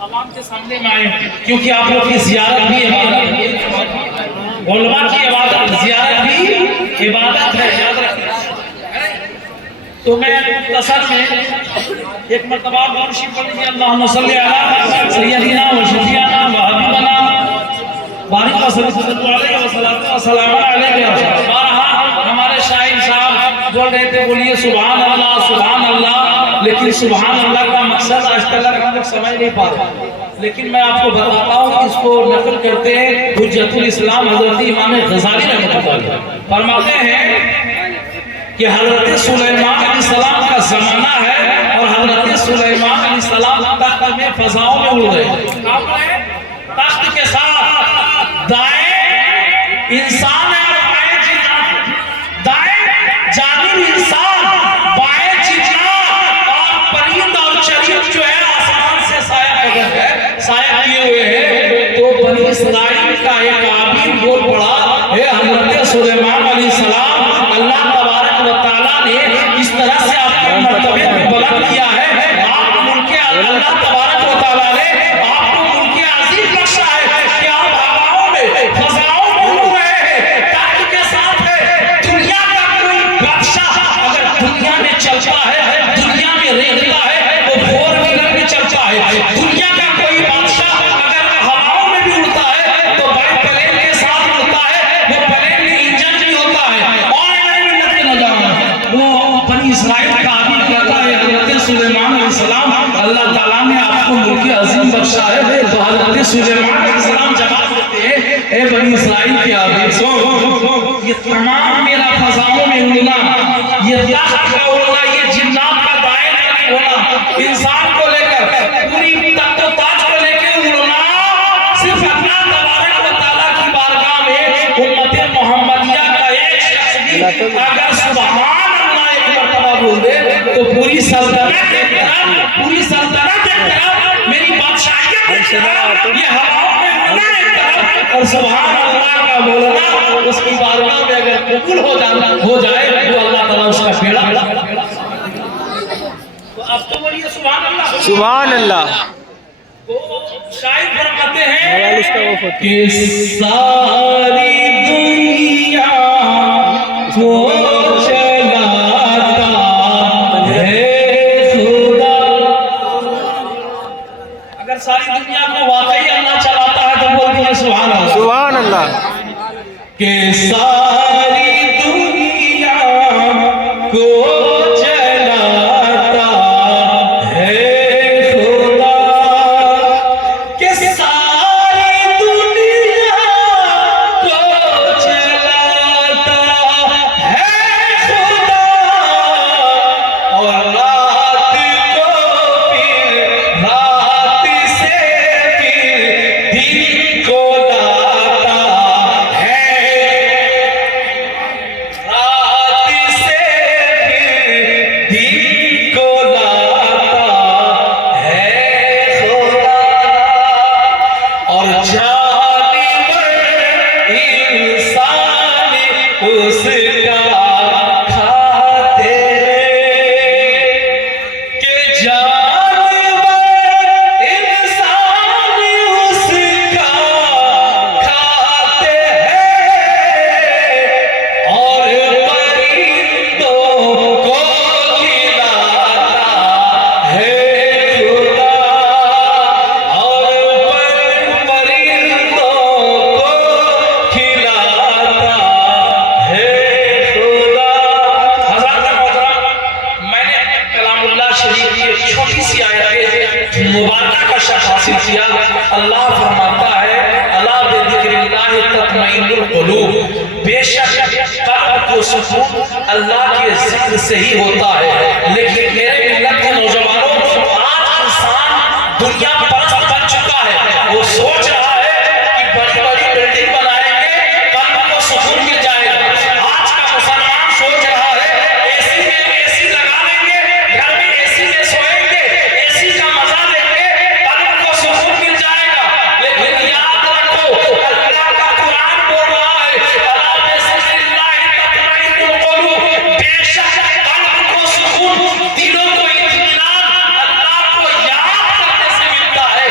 आवाम के सामने में आए, क्योंकि आप लोग की जियारत भी इबादत है, उलमा की इबादत जियारत भी इबादत है, याद रखिए। तो मैं मुख्तसर में एक मरतबा दुरूद पढ़ लीजिए, अल्लाहुम्मा सल्ली अला सय्यदिना व शफीअना व हबीबना बारिक सल्लल्लाहु अलैहि वसल्लम अलैहि। हमारे शाहिद साहब बोल रहे थे, बोलिए सुभान अल्लाह सुभान अल्लाह, लेकिन सुभान अल्लाह का मकसद आज तक हम लोग समझ नहीं पा रहे। लेकिन मैं आपको बताता हूँ, इसको नकल करते हैं हुज्जतुल इस्लाम हजरत इमाम गज़ाली रहमतुल्लाह अलैह, फरमाते हैं कि हजरत सुलेमान अलैहिस्सलाम का जमाना है और हजरत सुलेमान अलैहिस्सलाम तख्त में फजाओं में उड़ रहे हैं। तख्त के साथ दाएं इंसान है और बाएं जिन्नात, दाएं जानिब इंसान, बाएं जिन्नात, और परिंद और चरित जो है आसमान से साया किए हुए हैं। तो बनी इस्राइल का एक आबिद बोल पड़ा, हे हजरत सुलेमान अलैहिस्सलाम, अल्लाह तबारक व तआला ने इस तरह से आपके मर्तबे को बुलंद किया है, आप मुल्क अल्लाह तबारक व तआला ने आपको मुल्क अजीम बख्शा है कि आप हवाओं में फजाओं में उड़ रहे हैं, ताकत के साथ है। दुनिया का कोई बादशाह अगर दुनिया में चलता है, दुनिया में रहता है, वो 4 व्हीलर में चलता है। दुनिया का कोई बादशाह अगर हवाओं में भी उड़ता है तो बड़े प्लेन के साथ उड़ता है, वो प्लेन में इंजन भी होता है। वो बनी इस्राइल का आबिद कहता है, हजरत सुलेमान अलैहिस्सलाम, अल्लाह ताला ने आपको मुल्क अजीम बख्शा है। तो हजरत सुलेमान अलैहिस्सलाम जवाब देते हैं, ए बनी इस्राइल के आबिद, सो ये तमाम मेरा फजाओं में उड़ना, ये तख्त का उड़ना, ये जिन्नात का दाएं होना, इंसान को लेकर पूरी तख्त ताज को लेकर उड़ना, सिर्फ अल्लाह तबारक व तआला की बारगाह में उम्मत मोहम्मदिया का एक शख्स भी अगर सुभान बोल दे तो पूरी सल्तनत पूरी सल्तनत मेरी बादशाहियत ये हवाओं में उड़ना एक तरफ, और सुभान अल्लाह का बोलना उसकी बारगाह में अगर कबूल हो जाए तो अल्लाह ताला उसका बेड़ा। तो अब तो बोलिए सुभान अल्लाह सुभान अल्लाह। तो शायद फरमाते हैं कि सारी दुनिया को सारी दुनिया को वाकई अल्लाह चलाता है तो बोल दीजिए सुभान अल्लाह सुभान अल्लाह। के सारी दुनिया को चलाता है खुदा, के सारी दुनिया को चलाता है खुदा, और रात को फिर रात से दिन को लाता है, रात से फिर दिन को लाता है खुदा, और जानवर इंसान उसका खाते के जानवर इंसान उसका खाते हैं, और परिंदों को खिलाता है खुदा, और परिंदों को खिलाता है खुदा। हज़रात मोहतरम, मैंने कलामुल्लाह शरीफ की एक छोटी सी आयत मुबारक का शर्फ हासिल किया। अल्लाह फरमाता है, अला बिज़िक्रिल्लाहि तत्मइन्नुल कुलूब, बेशक कल्ब को सुकून अल्लाह के जिक्र से ही होता है। लेकिन मेरे मिल्लत के नौजवानों, आज इंसान दुनिया परस्त बन चुका है, वो सोच रहा है कि बड़ी बड़ी बिल्डिंग बनाएंगे कल्ब को सुकून मिल जाएगा। आज का मुसलमान सोच रहा है एसी में एसी लगा लेंगे, घर में एसी में सोएंगे, एसी का मजा लेंगे, कल्ब को सुकून मिल जाएगा। लेकिन याद रखो, अल्लाह का कुरान बोल रहा है, अला बिज़िक्रिल्लाहि तत्मइन्नुल कुलूब, बेशक कल्ब को सुकून, दिलों को इत्मीनान अल्लाह को याद करने से मिलता है।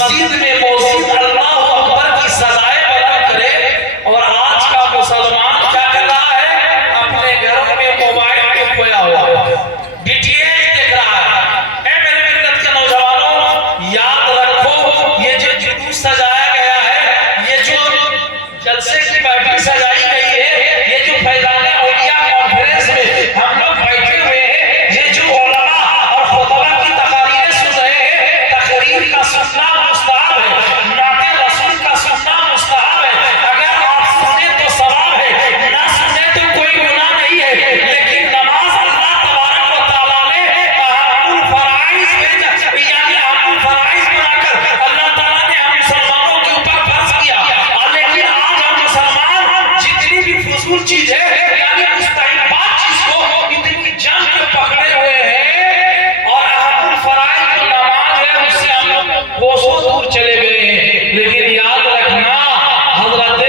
मस्जिद में मौजूद अल्लाह अकबर की सदाएं बुलंद करे। और आज का मुसलमान क्या कर रहा है, अपने घरों में मोबाइल पे खोया हुआ है, डीटीएच देख रहा है। मेरे मिल्लत के नौजवानों, याद रखो ये जो जुलूस सजाया गया है, ये जो जलसे की बैठक सजाई गई है, ये जो फैजाने औलिया कॉन्फ्रेंस में हम लोग बैठे हुए हैं, ये जो उलमा और खुतबा की तकारीरें सुन रहे हैं, तकरीर का सुनना मुस्तहब है, नाते रसूल का सुनना मुस्तहब है। अगर आप सुने तो सवाब है, ना सुने तो कोई गुनाह नहीं है। लेकिन नमाज अल्लाह तबारक व तआला ने अहमुल फराइज में, यानी अहमुल फराइज बनाकर अल्लाह ताला ने हम मुसलमानों के ऊपर फर्ज किया। लेकिन आज हम मुसलमान जितनी भी फजूल चीज है, यानी मुस्तहिबात चीज को इतनी जान के पकड़े हुए हैं, और अहमुल फराइज जो नमाज है उससे हम लोग कोसों दूर चले गए हैं। लेकिन याद रखना, हजरत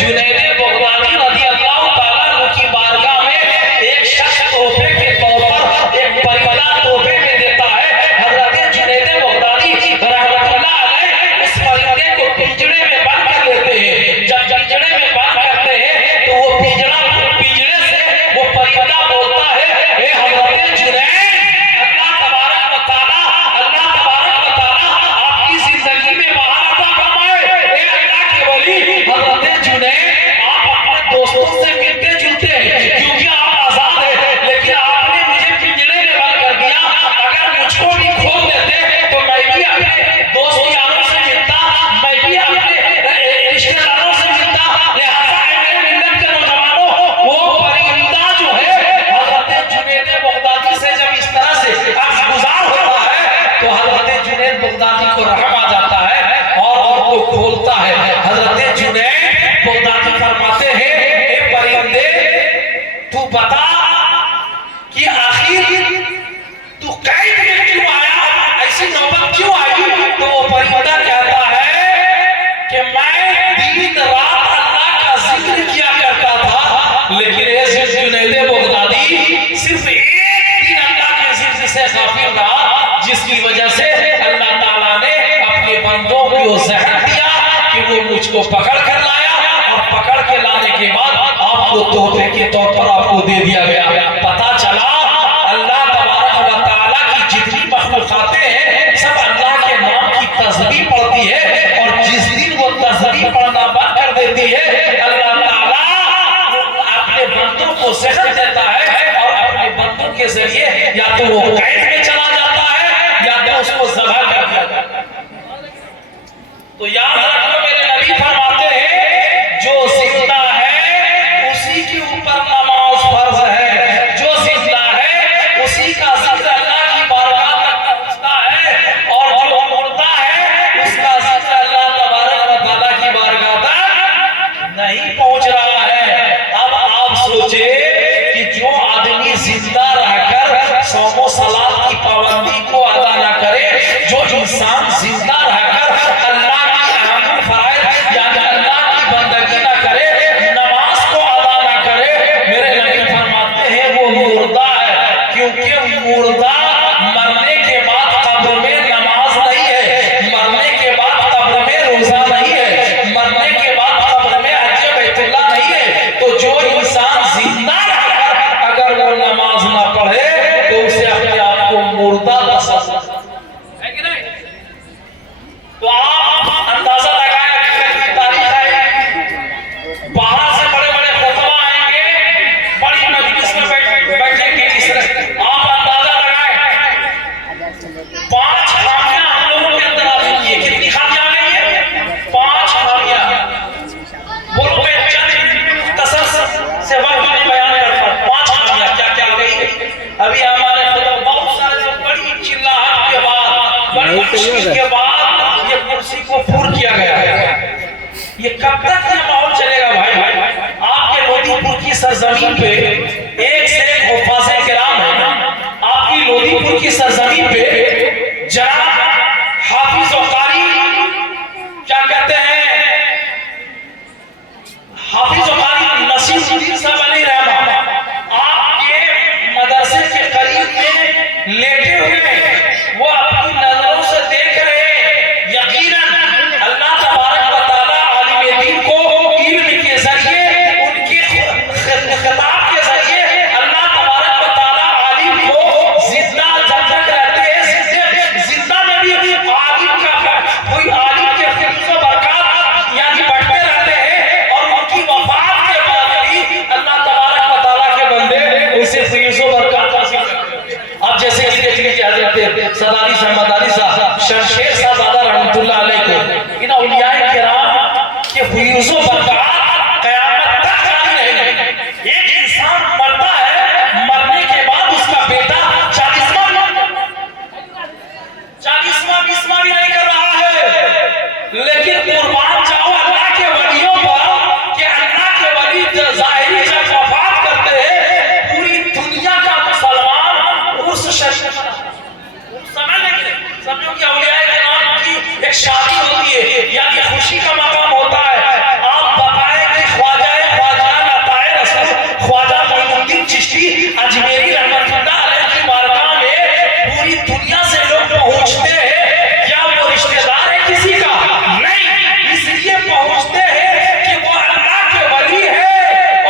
जुनैद बगदादी रज़ी अल्लाह ताला अन्हु की बारगाह में एक शख्स तोहफे के तौर पर एक परिंदा तोहफे में देता है। हजरत जुनैद बगदादी रहमतुल्लाह अलैह उस परिंदे को पिंजरे में बंद कर लेते हैं। जब पिंजरे में बंद करते हैं तो वो पिंजरे से वो परिंदा बोलता है, हे हजरत जुनैद, अल्लाह तबारक व तआला आपकी जिंदगी में बहार अता फरमाए। हे अल्लाह के वली हजरत जुनैद, आप अपने दोस्तों से मिलते जुलते हैं क्योंकि आप आजाद हैं, लेकिन आपने मुझे पिंजरे में बंद कर दिया। अगर मुझको भी खोल देते तो मैं भी अपने दोस्त यारों से मिलता, मैं भी अपने रिश्तेदारों से मिलता। लिहाजा मेरे मिल्लत के नौजवानों, वो परिंदा जो है हजरत जुनैद बगदादी से जब इस तरह से अर्ज़गुज़ार होता है तो हजरत जुनैद बगदादी को रहम आ जाता है और उनको खोलता है। हजरत जुनैद बगदादी फरमाते हैं, ए परिंदे, तू बता कि आखिर तू कैद में क्यों आया, ऐसी नौबत क्यों आई? तो वो परिंदा कहता है कि मैं दिन रात अल्लाह का जिक्र किया करता था, लेकिन ऐसे जुनैद बगदादी सिर्फ एक दिन अल्लाह के जिक्र से गाफिल रहा, जिसकी वजह से अल्लाह ताला ने अपने बंदों को ज़हन दिया कि वो मुझको पकड़ कर लाया, और पकड़ के लाने के बाद आपको तोहफे के तौर पर आपको दे दिया गया। पता चला अल्लाह तबारक व तआला की जितनी मखलूक़ातें हैं सब अल्लाह के नाम की तस्बीह पढ़ती है, और जिस दिन वो तस्बीह पढ़ना बंद कर देती है, अल्लाह ताला अपने बंदों को ज़हन देता है, और अपने बंदों के जरिए या तो वो कैद में चला जाता है या तो उसको ज़बह कर दिया जाता है। तो याद रखो, मेरे नबी फरमाते हैं, जो जिंदा है उसी के ऊपर नमाज फर्ज है, जो जिंदा है उसी का जिक्र अल्लाह की बारगाह तक पहुंचता है, और जो मुर्दा है उसका जिक्र अल्लाह तबारक व तआला की बारगाह तक नहीं पहुंच रहा है। अब आप सोचे कि जो आदमी जिंदा रहकर सौमो सलात की पाबंदी को अदा न करे, जो इंसान जिंदा रहकर अल्लाह की अहमुल फराइज यानी अल्लाह की बंदगी न करे, नमाज को अदा न करे, मेरे नबी फरमाते हैं वो मुर्दा है। क्योंकि मुर्दा मरने के बाद कब्र में नमाज नहीं है, मरने के बाद कब्र में रोजा नहीं है, मरने के बाद कब्र में हज बैतुल्लाह नहीं है। तो जो इंसान जिंदा रहकर अगर वो नमाज ना पढ़े तो उसे अपने आप को मुर्दा है कि नहीं? तो आप अंदाजा लगाएं कि तारीख है, बाहर से बड़े बड़े खुतबा आएंगे, बड़ी मजलिस में बैठेंगे, इस तरह आप अंदाजा लगाएं। 5 खामियां हम लोगों के अंदर आ चुकी है। कितनी खामियां आ गई है? 5 खामियां। बोलो मैं चंद मुख्तसर से वक्त में बयान करता हूं। 5 खामियां क्या क्या आ गई है। अभी हमारे खुदा बहुत सारे लोग बड़ी चिल्लाहट के बाद, बड़ी मुश्किल के बाद ये कुर्सी को पूर किया गया है। ये कब तक ये माहौल चलेगा भाई? आपके लोधीपुर की सरजमीन पे एक से एक हुफ़ाज़े किराम है। आपकी लोधीपुर की सरजमीन पे जनाब हाफिज और कारी क्या कहते हैं, हाफिज और कारी नसीरुद्दीन साहब अलैहि रहमा, आपके मदरसे के करीब में लेटे हुए, वो अपनी नजरों से देख रहे, यकीन लेकिन कुर्बान जाओ अल्लाह के वलियों पर कि अल्लाह के वली ज़ाहिरी जब वफात करते हैं पूरी दुनिया का मुसलमान उस शरीफ समझ लेंगे। समझो कि औलियाए किराम की एक शादी होती है यानी खुशी का मकाम होता है। आप बताएं कि ख्वाजा अताए रसूल ख्वाजा मोइनुद्दीन चिश्ती अजमेरी रहमतुल्लाह अलैह की बारगाह में पूरी दुनिया से लोग पहुंचते हैं। क्या वो रिश्तेदार है किसी का? नहीं, इसलिए पहुंचते हैं कि वो अल्लाह के वली है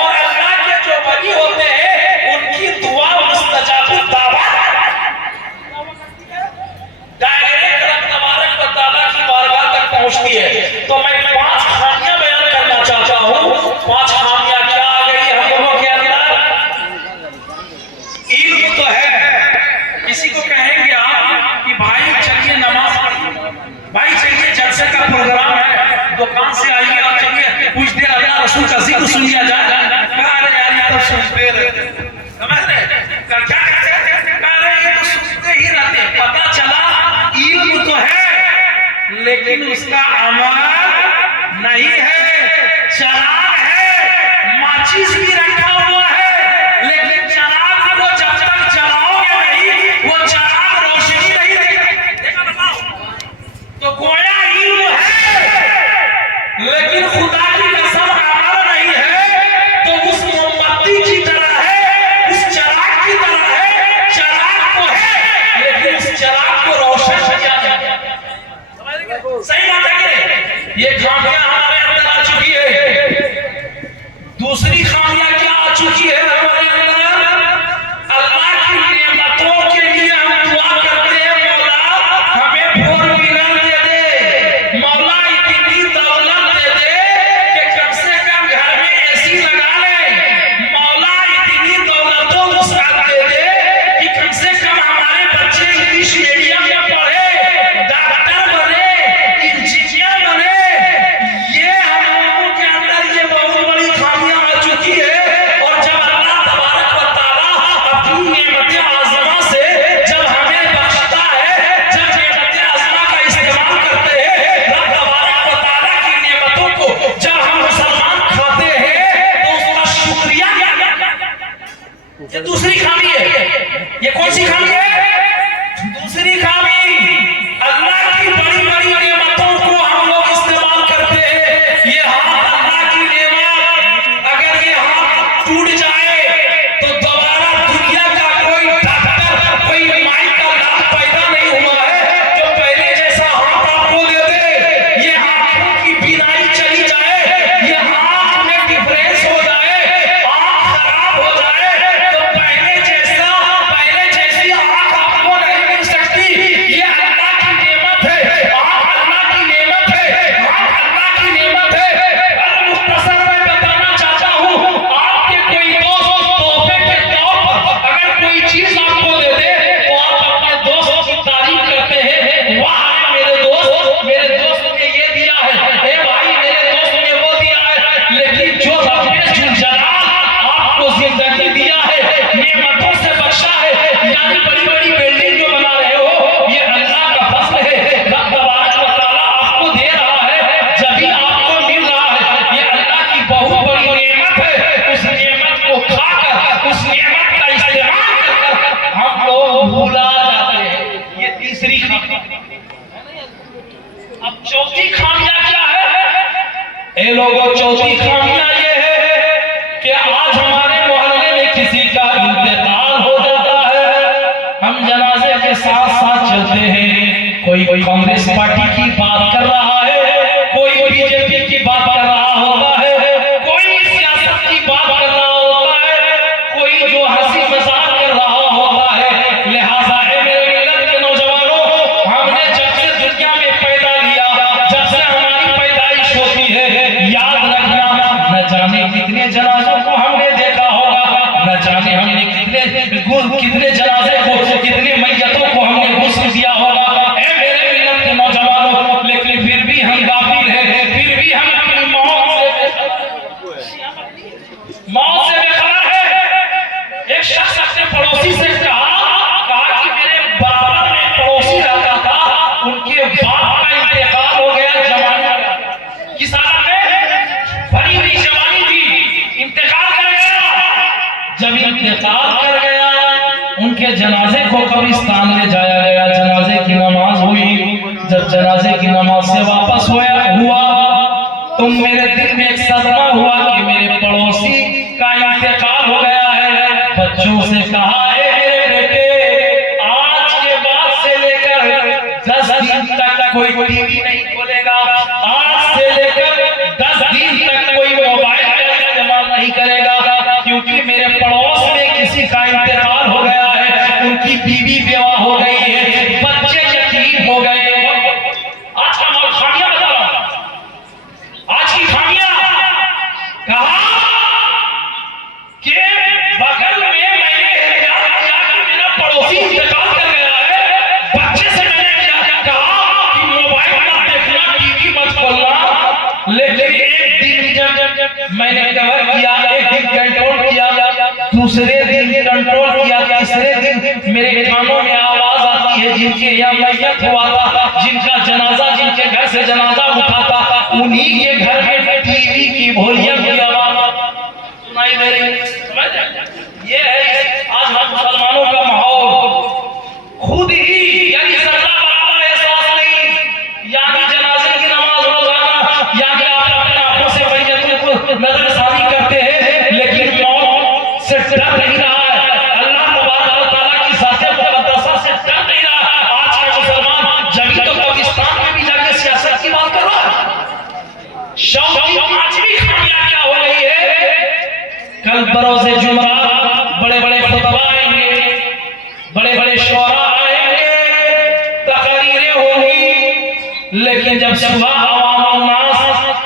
और अल्लाह के जो वली होते हैं उनकी दुआ मुस्तजाबुद दावत डायरेक्ट रब तबारक व तआला की बारगाह तक पहुंचती है। तो मैं 5 खामियां बयान करना चाहता हूं। 5 खामियां क्या आ गई हम लोगों के अंदर? इल्म तो है, किसी को कहेंगे आप कि भाई चलिए नमाज पढ़िए, भाई चलिए जलसे का प्रोग्राम है, दुकान से आइए और चलिए कुछ देर अल्लाह रसूल का जिक्र सुन लिया जाए। अरे यार ये तो सुनते रहते, समझ रहे क्या अरे ये तो सुनते ही रहते। पता चला इल्म तो है लेकिन उसका अमल नहीं है। चराग है, माचिस भी रखा हुआ है लेकिन चराग को जब तक जलाओगे नहीं वो चराग रोशनी नहीं देगा। तो गोया इल्म है लेकिन खुदा की कसम अमल नहीं है तो उस मोमबत्ती की तरह है, उस चराग की तरह है। चराग तो है लेकिन उस चराग को रोशन किया जाए। सही बात है कि ये खामियां हमारे अंदर आ चुकी है। दूसरी खामियां क्या आ चुकी है हमारे अंदर? अल्लाह की नेमतों के लिए हम दुआ करते हैं मौला हमें 4 व्हीलर दे दे, मौला इतनी दौलत दे दे कि कम से कम घर में एसी लगा ले, मौला इतनी दौलतों वुसअत दे दे कि कम से कम हमारे बच्चे इंग्लिश मीडियम में पढ़े, डॉक्टर बने, इंजीनियर बने। ये हम लोगों के अंदर ये बहुत बड़ी खामियां आ चुकी है। और जब अल्लाह तबारक व तआला अपनी नेमत आज़मा से जब हमें बख्शता है, जब नेमत आज़मा का इस्तेमाल करते हैं, रब तबारक व तआला की नेमतों को जब हम मुसलमान खाते हैं तो उसका शुक्रिया। ये दूसरी खामी है। ये कौन सी खामी है? दूसरी खामी, अल्लाह की बड़ी बड़ी नेमतों को हम लोग इस्तेमाल करते हैं। ये हाथ अल्लाह की नेमत, अगर ये हाथ टूट जाए तो दोबारा दुनिया का कोई डॉक्टर कोई माई का लाभ पैदा नहीं हुआ है जो पहले जैसा हाथ आपको दे दे। ये आंखों की बीनाई चली जाए, ये आंख में डिफरेंस हो जाए, आंख खराब हो जाए तो पहले जैसी आंख आपको नहीं मिल सकती। ये अल्लाह की नेमत है, आंख अल्लाह की नेमत है, आंख अल्लाह की नेमत है। बस मुख्तसर मैं बताना चाहता हूँ, आपके कोई दोस्त तोहफे के तौर पर अगर कोई चीज आपको दे दे तो आप अपने दोस्त की तारीफ करते हैं, वाह मेरे दोस्त ने ये दिया है, ए भाई मेरे दोस्त ने वो दिया है। लेकिन जो रब्बे जुल जलाल आपको जिंदगी दिया है, नेमतों से बख्शा है, यानी बड़ी बड़ी बिल्डिंग जो बना रहे हो ये अल्लाह का फज़ल है। रब तबारक व तआला आपको दे रहा है, जभी आपको मिल रहा है। ये अल्लाह की बहुत बड़ी नेमत है। उस नेमत को खाकर, उस नेमत का इस्तेमाल कर हम लोग भूला जाते हैं। ये तीसरी खामी। अब चौथी खामियां क्या है? ए लोगों, चौथी खामियां ये है कि आज हमारे मोहल्ले में किसी का इंतकाल हो जाता है, हम जनाजे के साथ साथ चलते हैं। कोई कांग्रेस पार्टी की बात कर रहा है, कोई बीजेपी की बात कर रहा होता है, कोई सियासत की बात कर रहा होता है, कोई जो हंसी मजाक कर रहा होता है। लिहाजा मेरे मिल्लत के नौजवानों, हमने जब से दुनिया में पैदा लिया, जब से हमारी पैदाइश होती है, याद रखना न जाने कितने जनाजों को हमने देखा होगा, न जाने हमने कितने जनाजे को, कितने मैयतों को हमने गुस्ल दिया होगा। ए मेरे मिल्लत के नौजवानों, इंतकाल कर गया, उनके जनाजे को कब्रिस्तान ले जाया गया, जनाजे की नमाज हुई। जब जनाजे की नमाज से वापस हुआ तो मेरे दिल में एक सदमा हुआ कि मेरे पड़ोसी का इंतकाल हो गया है। बच्चों से कहा, मेरे बेटे, आज के बाद से लेकर 10 दिन तक कोई टीवी नहीं खोलेगा, आज से लेकर 10 दिन तक कोई मोबाइल का इस्तेमाल नहीं करेगा, क्योंकि मेरे पड़ोस में किसी का इंतकाल हो गया है, उनकी बीवी बेवा हो गई है, बच्चे यतीम हो गए। आज का खामियां बता रहा हूं, आज की खामियां। कहा कि बगल में मैंने एहतियात किया कि मेरा पड़ोसी इंतकाल कर गया है, बच्चे से मैंने कहा कि मोबाइल मत देखना, टीवी मत खोलना, लेकिन एक दिन जब मैंने कवर किया, एक दिन कंट्रोल किया, दूसरे दिन कंट्रोल किया, तीसरे दिन मेरे कानों में आवाज आती है, जिनके यहाँ मैयत हुआ था, जिनका जनाजा, जिनके घर से जनाजा उठा था, उन्हीं के घर में टीवी की वॉल्यूम की आवाज सुनाई दे रही। ये है आज हम मुसलमानों का माहौल। खुद ही यानी सल्ला बराबर एहसास नहीं, यानी जनाजे की नमाज रोजाना, यानी आप अपने आंखों से मैयतों को नजरसानी करते हैं, लेकिन मौत से डर नहीं रहा है, अल्लाह तबारक व तआला की ज़ात मुक़द्दसा से डर नहीं रहा। आज का मुसलमान जभी तो पाकिस्तान में भी जाके सियासत की बात कर रहा है। शौक की पांचवी खामियां क्या हो रही है? कल बरोज़े जुमरात बड़े बड़े खुतबा आएंगे, बड़े बड़े शोरा आएंगे, तकरीरें होंगी, लेकिन जब सुबह अवाम नास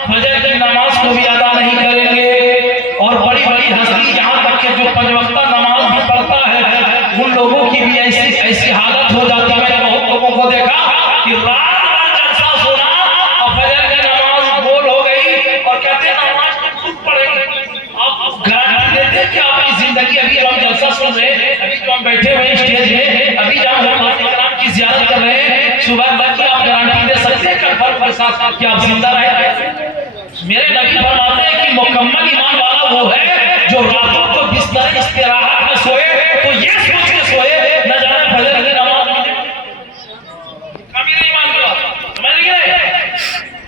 फजर की नमाज को भी अदा नहीं करेंगे, और बड़ी बड़ी हस्ती यहाँ तक के जो 5 वक्ता नमाज भी पढ़ता है, उन लोगों की भी ऐसी हालत हो जाती है। मैंने बहुत लोगों को देखा कि रात भर जलसा सुना और फजर की नमाज बोल हो गई और कहते हैं नमाज तो खुद पढ़ेंगे। आप गारंटी देते हैं कि आपकी जिंदगी अभी जो हम जलसा सुन रहे हैं, अभी जो हम बैठे हुए स्टेज में, अभी जब हम इकराम की ज़ियारत कर रहे हैं, सुबह तक की आप गारंटी दे सकते हैं कन्फर्म के साथ कि आप जिंदा रहे? मेरे नबी फरमाते हैं कि मुकम्मल ईमान वाला वो है जो रातों को बिस्तर इस्तिराहत में सोए, तो ये सोच के सोए न जाने फजर की नमाज में कमी नहीं मान गया। समझ गए?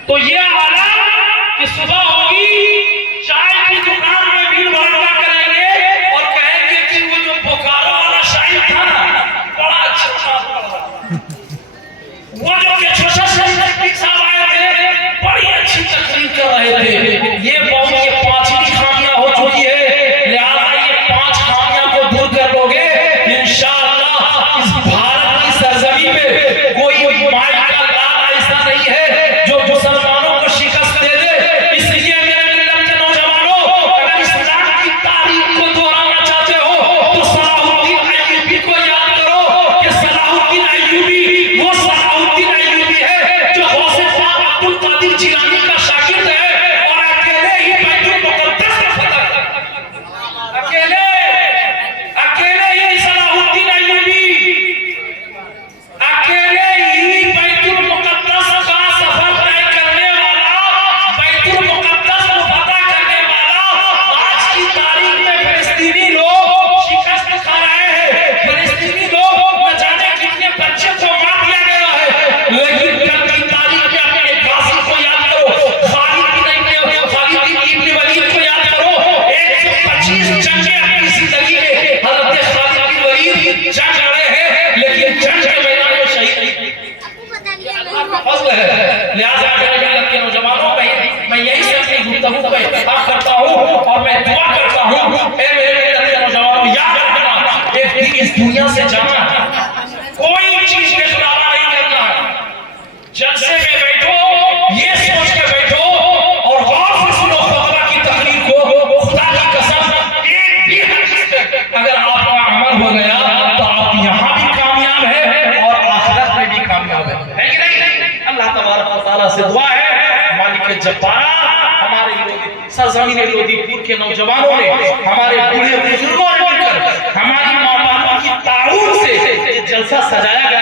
तो ये हालत कि सुबह होगी, चाय की दुकान में भीड़ भड़का करेंगे और कहेंगे कि वो जो बोकारो वाला शाही था ना, बड़ा अच्छा था, वो जो छोटा साहब आए थे, बड़ी अच्छी तकरीर कर रहे थे। ये पांचवी खामियां हो चुकी है, लिहाजा ये 5 खामियां को दूर कर लोगे, इंशाअल्लाह इस भारत की सरजमीन पे कोई माई का लाल ऐसा नहीं है जो मुसलमानों को शिकस्त दे दे। इसलिए मेरे मिल्लत के नौजवानों, अगर इस्लाम की तारीख को दोहराना चाहते हो तो सलाहुद्दीन अय्यूबी को याद करो कि सलाहुद्दीन अय्यूबी वो सलाहुद्दीन अय्यूबी है जो गौसे पाक अब्दुल कादिर जिलानी का शागिर्द है, और अकेले ही बैतुल मुक़द्दस में फतह, अकेले ही सलाहुद्दीन अय्यूबी, अकेले ही बैतुल मुक़द्दस का सफर तय करने वाला, बैतुल मुक़द्दस को फतह करने वाला। आज की तारीख में फिलिस्तीनी लोग शिकस्त खा रहे हैं, फिलिस्तीनी लोग न जाने कितने बच्चे को मार दिया गया है, लेकिन कल की तारीख में अपने गाजी को याद करो, खालिद इब्न वलीद को याद करो। 125 जंगें अपनी जिंदगी में हज़रत खालिद इब्न वलीद जंग लड़े हैं, लेकिन जंग के मैदान में शहीद नहीं। फज़ल है। लिहाजा मेरे मिल्लत के नौजवानों, मैं यही से अपनी गुफ्तगू का इख्तिताम करता हूँ और मैं दुआ करता हूँ, मेरे मिल्लत के नौजवानों, याद रखना एक दिन इस दुनिया से जाना, कोई चीज के खिलाफ नहीं करना है। जलसे में बैठो, ये सोच के बैठो और गौर से सुनो खुतबा की तकरीर को। खुदा की कसम, एक भी हदीस पे अगर आपका अमल हो गया तो आप यहाँ भी कामयाब है और आखिरत में भी कामयाब है कि नहीं? अल्लाह तबारक व तआला से दुआ है, मालिक जब्बार, हमारे सरजमीन लोदीपुर के नौजवानों ने, हमारे बूढ़े बुजुर्गों ने मिलकर हमारी माँ बाप की ताउन से जलसा सजाया गया